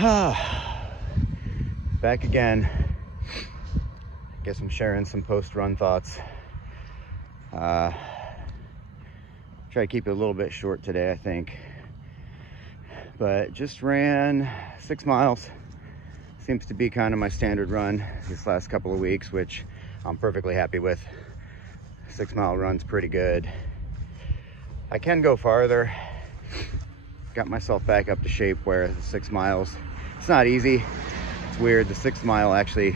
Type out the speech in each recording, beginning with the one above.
Back again. Guess I'm sharing some post-run thoughts. Try to keep it a little bit short today, I think. But just ran 6 miles. Seems to be kind of my standard run these last couple of weeks, which I'm perfectly happy with. 6 mile run's pretty good. I can go farther. Got myself back up to shape where the 6 miles, it's not easy. It's weird. The 6th mile actually,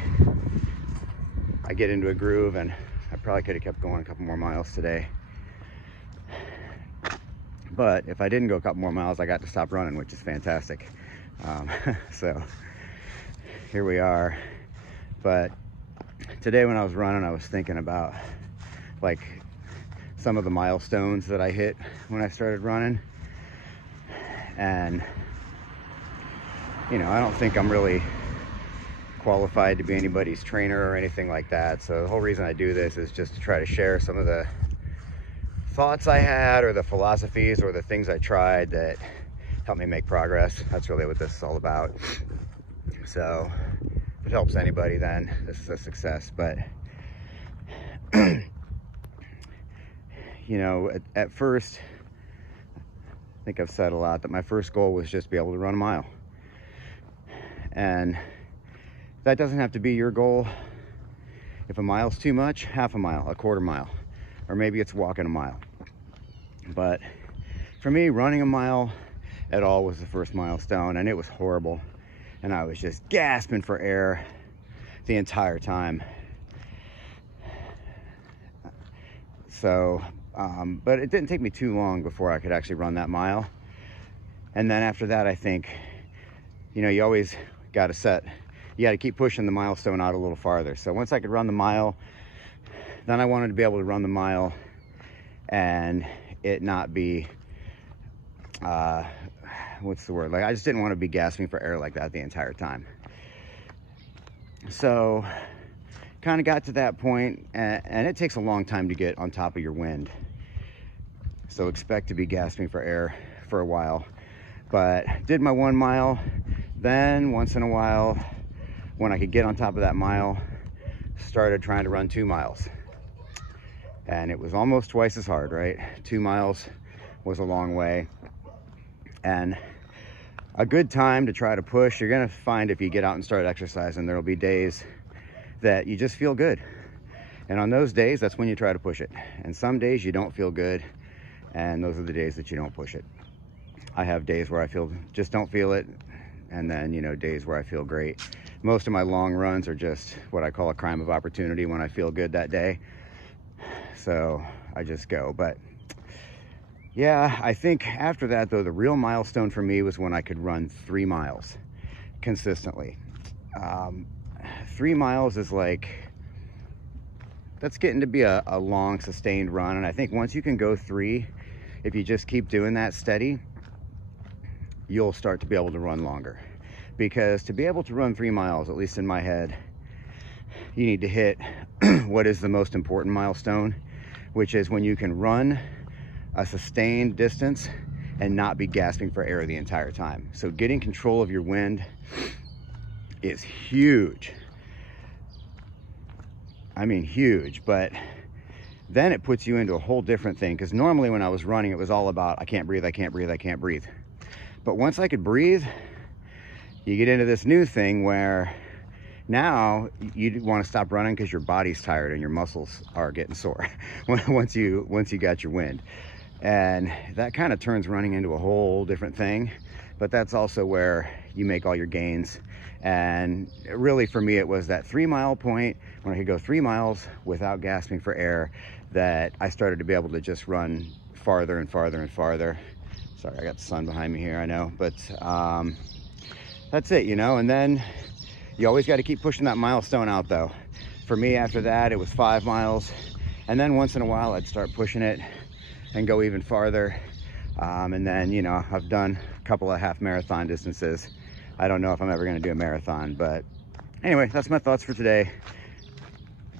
I get into a groove, and I probably could have kept going a couple more miles today. But if I didn't go a couple more miles, I got to stop running, which is fantastic. So here we are. But today when I was running, I was thinking about like some of the milestones that I hit when I started running. And, you know, I don't think I'm really qualified to be anybody's trainer or anything like that. So the whole reason I do this is just to try to share some of the thoughts I had, or the philosophies, or the things I tried that helped me make progress. That's really what this is all about. So if it helps anybody, then this is a success. But you know, at first, I think I've said a lot that my first goal was just to be able to run a mile. And that doesn't have to be your goal. If a mile's too much, half a mile, a quarter mile, or maybe it's walking a mile. But for me, running a mile at all was the first milestone, and it was horrible. And I was just gasping for air the entire time. So, but it didn't take me too long before I could actually run that mile. And then after that, I think, you know, you always got to keep pushing the milestone out a little farther. So once I could run the mile, then I wanted to be able to run the mile and it not be, what's the word? Like, I just didn't want to be gasping for air like that the entire time. So kind of got to that point, and it takes a long time to get on top of your wind. So expect to be gasping for air for a while. But did my 1 mile, then once in a while, when I could get on top of that mile, started trying to run 2 miles. And it was almost twice as hard, right? 2 miles was a long way. And a good time to try to push, you're gonna find if you get out and start exercising, there'll be days that you just feel good. And on those days, that's when you try to push it. And some days you don't feel good, and those are the days that you don't push it. I have days where I just don't feel it, and then, you know, days where I feel great. Most of my long runs are just what I call a crime of opportunity when I feel good that day. So I just go. But yeah, I think after that, though, the real milestone for me was when I could run 3 miles consistently. 3 miles is like, that's getting to be a long sustained run. And I think once you can go 3, if you just keep doing that steady, you'll start to be able to run longer. Because to be able to run 3 miles, at least in my head, you need to hit what is the most important milestone, which is when you can run a sustained distance and not be gasping for air the entire time. So getting control of your wind is huge. I mean, huge. But then it puts you into a whole different thing, because normally when I was running, it was all about, I can't breathe, I can't breathe, I can't breathe. But once I could breathe, you get into this new thing where now you want to stop running because your body's tired and your muscles are getting sore once you got your wind. And that kind of turns running into a whole different thing. But that's also where you make all your gains. And really, for me, it was that 3 mile point when I could go 3 miles without gasping for air that I started to be able to just run farther and farther and farther. Sorry, I got the sun behind me here, I know. But that's it, you know. And then you always got to keep pushing that milestone out, though. For me, after that, it was 5 miles. And then once in a while, I'd start pushing it and go even farther. And then, you know, I've done a couple of half marathon distances. I don't know if I'm ever going to do a marathon, but anyway, that's my thoughts for today.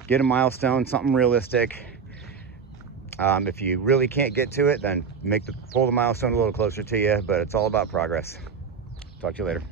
Get a milestone, something realistic. If you really can't get to it, then pull the milestone a little closer to you, but it's all about progress. Talk to you later.